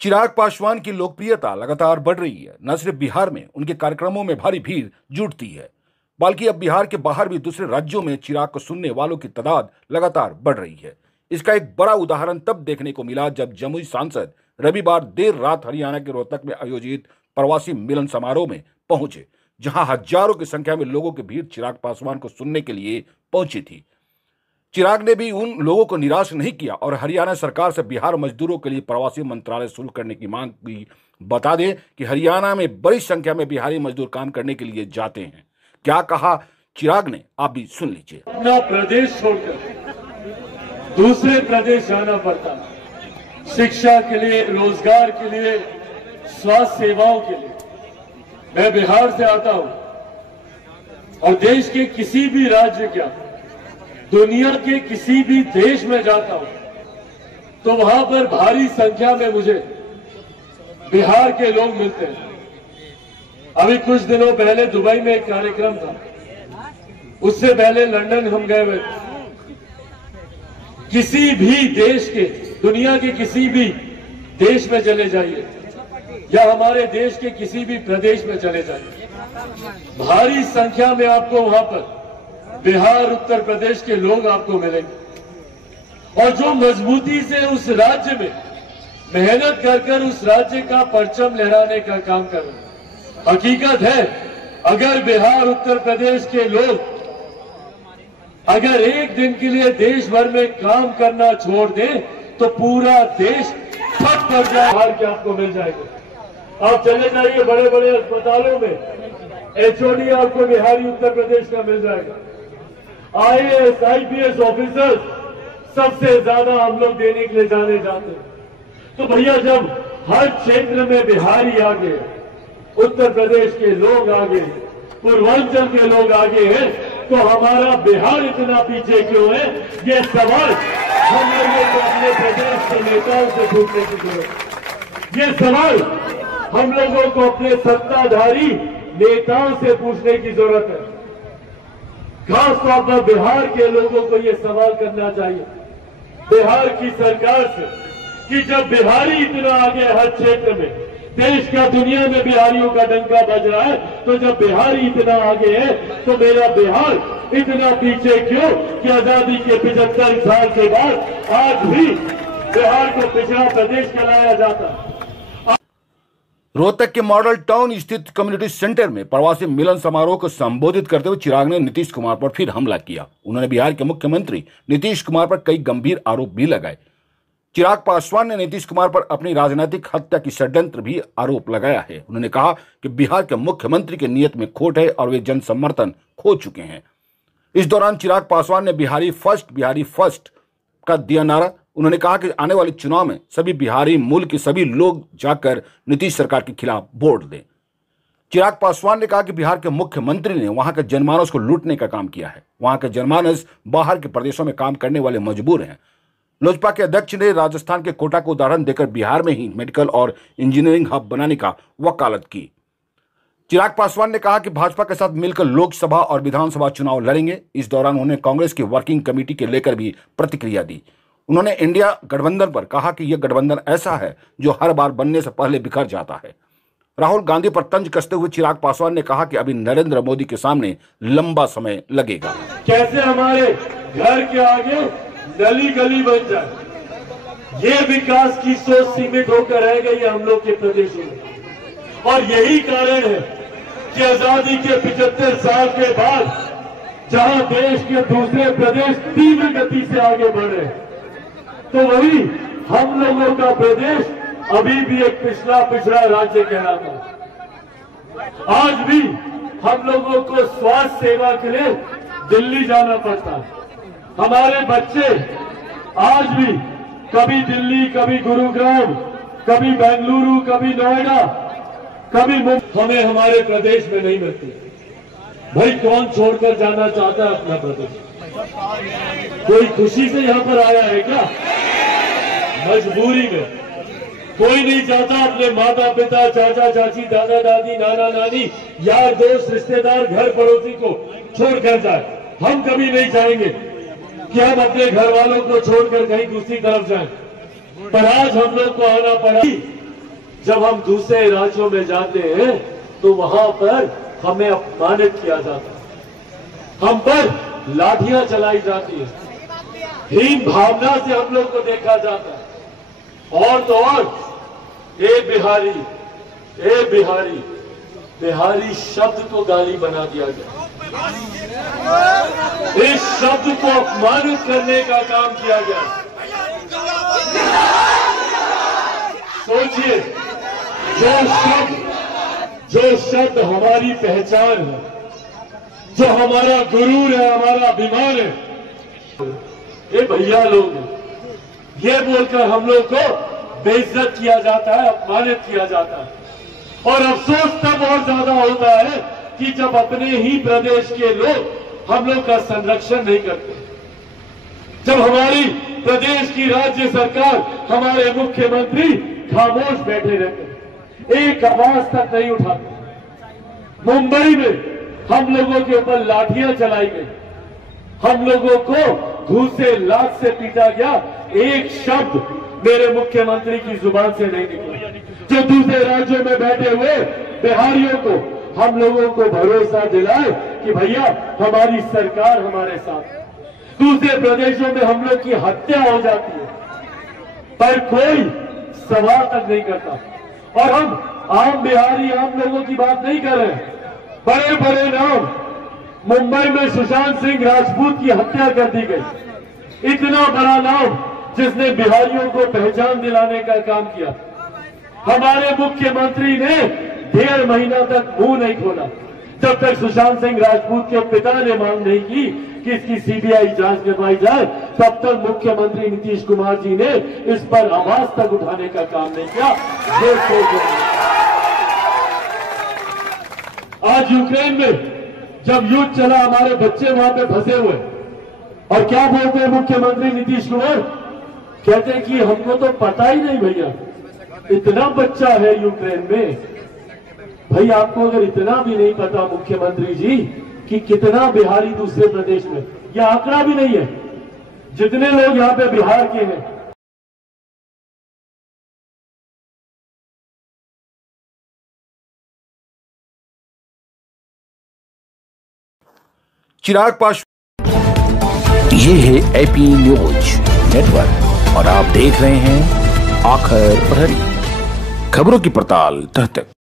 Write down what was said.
चिराग पासवान की लोकप्रियता लगातार बढ़ रही है। न सिर्फ बिहार में उनके कार्यक्रमों में भारी भीड़ जुटती है, बल्कि अब बिहार के बाहर भी दूसरे राज्यों में चिराग को सुनने वालों की तादाद लगातार बढ़ रही है। इसका एक बड़ा उदाहरण तब देखने को मिला जब जमुई सांसद रविवार देर रात हरियाणा के रोहतक में आयोजित प्रवासी मिलन समारोह में पहुंचे, जहां हजारों की संख्या में लोगों की भीड़ चिराग पासवान को सुनने के लिए पहुंची थी। चिराग ने भी उन लोगों को निराश नहीं किया और हरियाणा सरकार से बिहार मजदूरों के लिए प्रवासी मंत्रालय शुरू करने की मांग की। बता दें कि हरियाणा में बड़ी संख्या में बिहारी मजदूर काम करने के लिए जाते हैं। क्या कहा चिराग ने, आप भी सुन लीजिए। अपना प्रदेश छोड़कर दूसरे प्रदेश जाना पड़ता, शिक्षा के लिए, रोजगार के लिए, स्वास्थ्य सेवाओं के लिए। मैं बिहार से आता हूं और देश के किसी भी राज्य का, दुनिया के किसी भी देश में जाता हूं तो वहां पर भारी संख्या में मुझे बिहार के लोग मिलते हैं। अभी कुछ दिनों पहले दुबई में एक कार्यक्रम था, उससे पहले लंदन हम गए हुए थे। किसी भी देश के, दुनिया के किसी भी देश में चले जाइए या हमारे देश के किसी भी प्रदेश में चले जाइए, भारी संख्या में आपको वहां पर बिहार, उत्तर प्रदेश के लोग आपको मिलेंगे और जो मजबूती से उस राज्य में मेहनत कर उस राज्य का परचम लहराने का काम कर रहे हैं। हकीकत है, अगर बिहार, उत्तर प्रदेश के लोग अगर एक दिन के लिए देश भर में काम करना छोड़ दें तो पूरा देश ठप कर जाए। बिहार के आपको मिल जाएगा। आप चले जाइए बड़े बड़े अस्पतालों में, एचओडी आपको बिहारी उत्तर प्रदेश का मिल जाएगा। आईएएस, आईपीएस ऑफिसर्स सबसे ज्यादा हम लोग देने के लिए जाने जाते हैं। तो भैया, जब हर क्षेत्र में बिहारी आगे, उत्तर प्रदेश के लोग आगे, पूर्वांचल के लोग आगे हैं, तो हमारा बिहार इतना पीछे क्यों है? ये सवाल हम लोगों को अपने प्रदेश के नेताओं से पूछने की जरूरत है। ये सवाल हम लोगों को अपने सत्ताधारी नेताओं से पूछने की जरूरत है। खासतौर पर बिहार के लोगों को यह सवाल करना चाहिए बिहार की सरकार से कि जब बिहारी इतना आगे हर क्षेत्र में, देश का, दुनिया में बिहारियों का डंका बज रहा है, तो जब बिहारी इतना आगे है तो मेरा बिहार इतना पीछे क्यों कि आजादी के 75 साल के बाद आज भी बिहार को पिछड़ा प्रदेश कहलाया जाता है। रोहतक के मॉडल टाउन स्थित कम्युनिटी सेंटर में प्रवासी मिलन समारोह को संबोधित करते हुए चिराग ने नीतीश कुमार पर फिर हमला किया। उन्होंने बिहार के मुख्यमंत्री नीतीश कुमार पर कई गंभीर आरोप भी लगाए। चिराग पासवान ने नीतीश कुमार पर अपनी राजनीतिक हत्या की षड्यंत्र भी आरोप लगाया है। उन्होंने कहा कि बिहार के मुख्यमंत्री की नीयत में खोट है और वे जन समर्थन खो चुके हैं। इस दौरान चिराग पासवान ने बिहारी फर्स्ट का दिया नारा। उन्होंने कहा कि आने वाले चुनाव में सभी बिहारी मूल के सभी लोग जाकर नीतीश सरकार के खिलाफ वोट दें। चिराग पासवान ने कहा कि बिहार के मुख्यमंत्री ने वहां के जनमानस को लूटने का काम किया है। वहां के जनमानस बाहर के प्रदेशों में काम करने वाले मजबूर हैं। लोजपा के अध्यक्ष ने राजस्थान के कोटा को उदाहरण देकर बिहार में ही मेडिकल और इंजीनियरिंग हब बनाने का वकालत की। चिराग पासवान ने कहा कि भाजपा के साथ मिलकर लोकसभा और विधानसभा चुनाव लड़ेंगे। इस दौरान उन्होंने कांग्रेस की वर्किंग कमेटी के लेकर भी प्रतिक्रिया दी। उन्होंने इंडिया गठबंधन पर कहा कि यह गठबंधन ऐसा है जो हर बार बनने से पहले बिखर जाता है। राहुल गांधी पर तंज कसते हुए चिराग पासवान ने कहा कि अभी नरेंद्र मोदी के सामने लंबा समय लगेगा। कैसे हमारे घर के आगे गली गली बन जाए, ये विकास की सोच सीमित होकर रह गई है हम लोग के प्रदेश में। और यही कारण है कि आजादी के 75 साल के बाद जहां देश के दूसरे प्रदेश तीव्र गति से आगे बढ़ रहे हैं, तो वही हम लोगों का प्रदेश अभी भी एक पिछड़ा राज्य कहलाता है। आज भी हम लोगों को स्वास्थ्य सेवा के लिए दिल्ली जाना पड़ता है। हमारे बच्चे आज भी कभी दिल्ली, कभी गुरुग्राम, कभी बेंगलुरु, कभी नोएडा, कभी मुंबई, हमें हमारे प्रदेश में नहीं मिलती। भाई, कौन छोड़कर जाना चाहता है अपना प्रदेश? कोई खुशी से यहां पर आया है क्या? मजबूरी में। कोई नहीं चाहता अपने माता पिता, चाचा चाची, दादा दादी, नाना नानी, यार दोस्त, रिश्तेदार, घर पड़ोसी को छोड़कर जाए। हम कभी नहीं चाहेंगे कि हम अपने घर वालों को छोड़कर कहीं दूसरी तरफ जाएं, पर आज हम लोग को आना पड़ा। जब हम दूसरे राज्यों में जाते हैं तो वहां पर हमें अपमानित किया जाता है, हम पर लाठियां चलाई जाती है, हीन भावना से हम लोग को देखा जाता है। और तो और ए बिहारी बिहारी शब्द को गाली बना दिया गया, इस शब्द को अपमानित करने का काम किया गया। सोचिए, जो शब्द हमारी पहचान है, जो हमारा गुरूर है, हमारा अभिमान है, ये भैया लोग हैं, ये बोलकर हम लोग को बेइज्जत किया जाता है, अपमानित किया जाता है। और अफसोस तब और ज्यादा होता है कि जब अपने ही प्रदेश के लोग हम लोग का संरक्षण नहीं करते, जब हमारी प्रदेश की राज्य सरकार, हमारे मुख्यमंत्री खामोश बैठे रहते, एक आवाज तक नहीं उठाते। मुंबई में हम लोगों के ऊपर लाठियां चलाई गई, हम लोगों को घूसे लात से पीटा गया, एक शब्द मेरे मुख्यमंत्री की जुबान से नहीं निकला। जो दूसरे राज्यों में बैठे हुए बिहारियों को, हम लोगों को भरोसा दिलाए कि भैया हमारी सरकार हमारे साथ। दूसरे प्रदेशों में हम लोग की हत्या हो जाती है पर कोई सवाल तक नहीं करता। और हम आम बिहारी, आम लोगों की बात नहीं कर रहे हैं, बड़े बड़े नाम, मुंबई में सुशांत सिंह राजपूत की हत्या कर दी गई, इतना बड़ा नाम जिसने बिहारियों को पहचान दिलाने का काम किया। हमारे मुख्यमंत्री ने 1.5 महीना तक मुंह नहीं खोला जब तक सुशांत सिंह राजपूत के पिता ने मांग नहीं की कि इसकी सीबीआई जांच करवाई जाए, तब तक मुख्यमंत्री नीतीश कुमार जी ने इस पर आवाज तक उठाने का काम नहीं किया। आज यूक्रेन में जब युद्ध चला, हमारे बच्चे वहां पे फंसे हुए, और क्या बोलते हैं मुख्यमंत्री नीतीश कुमार, कहते हैं कि हमको तो पता ही नहीं भैया, इतना बच्चा है यूक्रेन में। भाई आपको अगर इतना भी नहीं पता मुख्यमंत्री जी कि कितना बिहारी दूसरे प्रदेश में, यह आंकड़ा भी नहीं है जितने लोग यहां पे बिहार के हैं। चिराग पासवान, ये है एपी न्यूज नेटवर्क और आप देख रहे हैं आखिर प्रहरी, खबरों की पड़ताल तह तक।